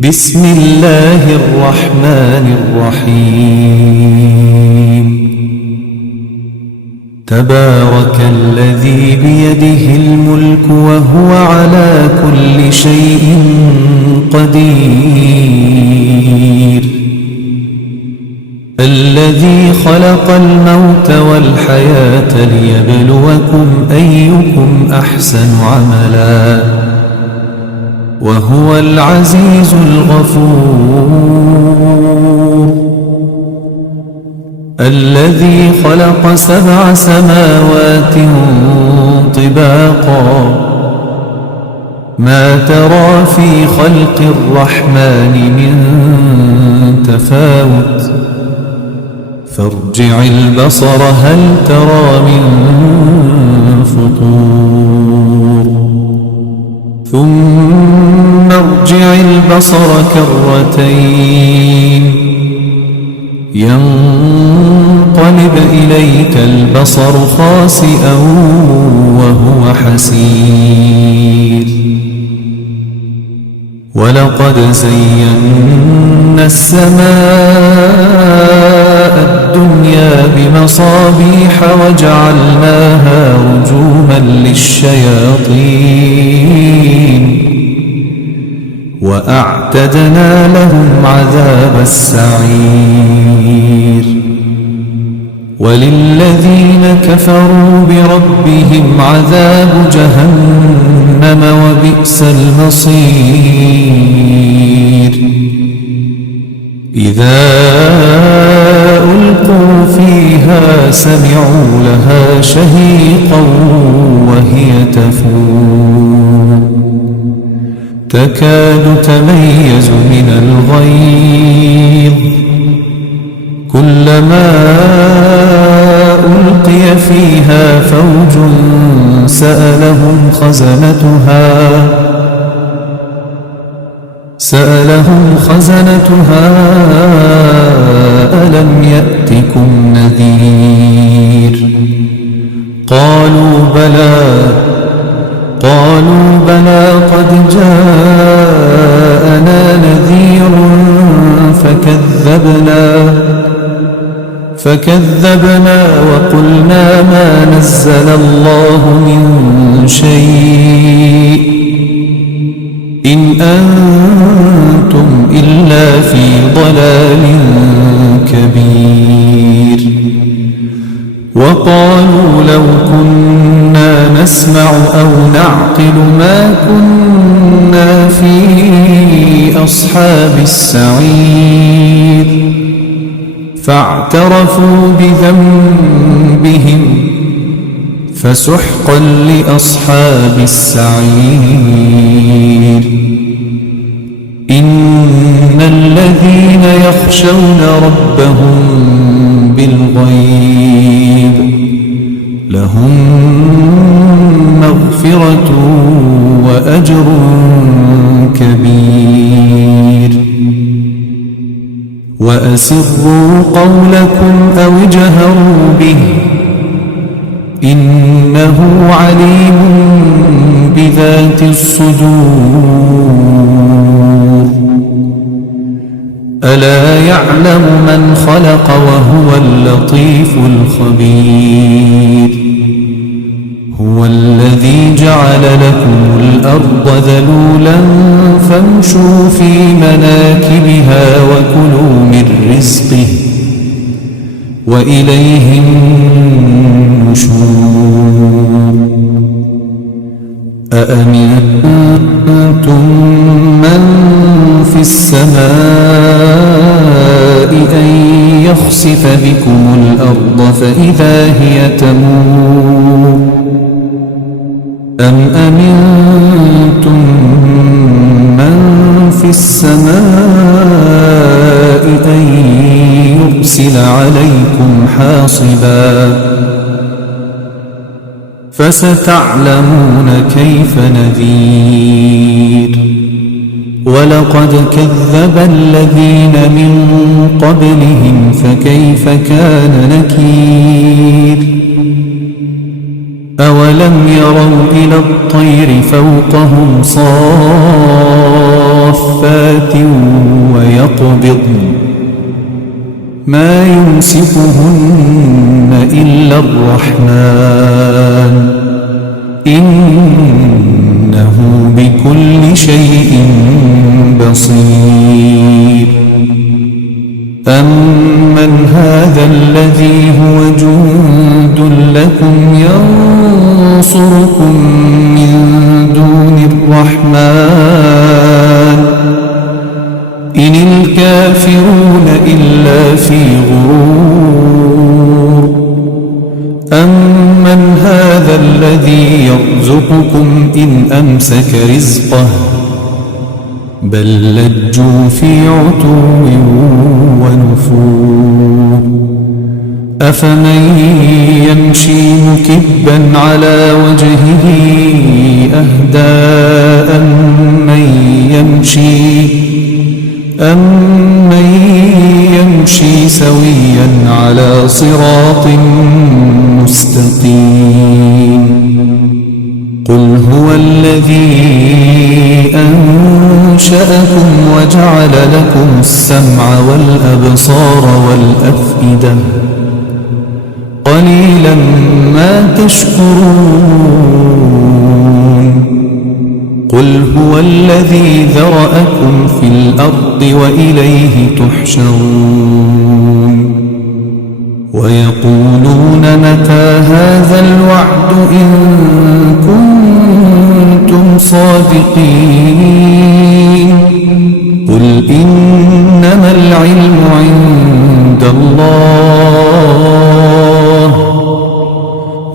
بسم الله الرحمن الرحيم تبارك الذي بيده الملك وهو على كل شيء قدير الذي خلق الموت والحياة ليبلوكم أيكم أحسن عملا وهو العزيز الغفور الذي خلق 7 سماوات طباقا ما ترى في خلق الرحمن من تفاوت فارجع البصر هل ترى من فطور ثم ارجع البصر كرتين ينقلب إليك البصر خاسئا وهو حسير ولقد زينا السماء الدنيا بمصابيح وجعلناها رجوما للشياطين وأعتدنا لهم عذاب السعير وللذين كفروا بربهم عذاب جهنم وبئس المصير إذا ألقوا فيها سمعوا لها شهيقا وهي تفور تكاد تميز من الغيظ كلما ألقي فيها فوج سألهم خزنتها ألم يأتكم نذير قالوا بلى قد جاءنا نذير فكذبنا وقلنا ما نزل الله من شيء إن أنتم إلا في ضلال كبير وقالوا لو كنا نسمع أو نعقل ما كنا في أصحاب السعير فاعترفوا بذنبهم فسحقا لأصحاب السعير إن الذين يخشون ربهم بالغيب لهم مغفرة وأجر كبير وأسروا قولكم أو اجهروا به إنه عليم بذات الصدور ألا يعلم من خلق وهو اللطيف الخبير هو الذي جعل لكم الأرض ذلولا فامشوا في مناكبها وكلوا من رزقه وإليه النشور أأمنتم من في السماء أن يخسف بكم الأرض فإذا هي تمور أم أمنتم من في السماء أن يرسل عليكم حاصبا فستعلمون كيف نذير ولقد كذب الذين من قبلهم فكيف كان نكير أولم يروا إلى الطير فوقهم صافات صافات ويقبضن ما يمسكهن إلا الرحمن إنه بكل شيء بصير أمن هذا الذي هو جند لكم ينصركم من دون الرحمن إن الكافرون إلا في غرور أمن هذا الذي يرزقكم إن أمسك رزقه بل لجوا في عتو ونفور أفمن يمشي مكبا على وجهه أهدى أمن يمشي سويا على صراط مستقيم قل هو الذي أنشأكم وجعل لكم السمع والأبصار والأفئدة قليلا ما تشكرون قل هو الذي ذرأكم في الأرض وإليه تحشرون ويقولون متى هذا الوعد إن كنتم صادقين قل إنما العلم عند الله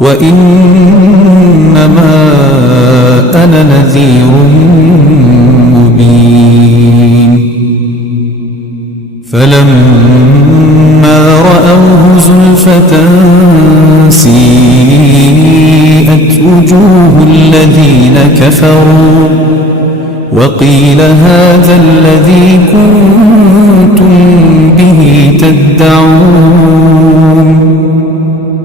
وإنما أنا نذير مبين فلما رأوه زلفة سيئت وجوه الذين كفروا وقيل هذا الذي كنتم به تدعون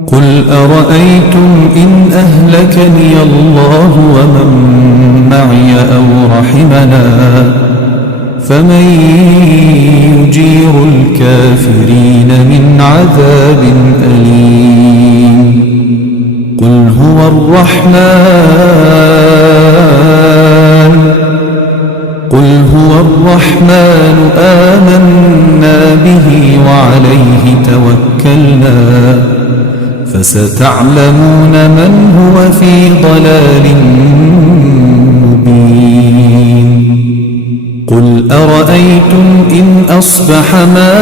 قل أرأيتم إن أهلكني الله ومن معي أو رحمنا فمن يجير الكافرين من عذاب أليم قل هو الرحمن آمنا به وعليه توكلنا فستعلمون من هو في ضلال مبين قل أرأيتم إن أصبح ماؤكم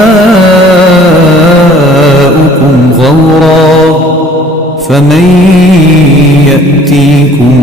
غورا فمن يأتيكم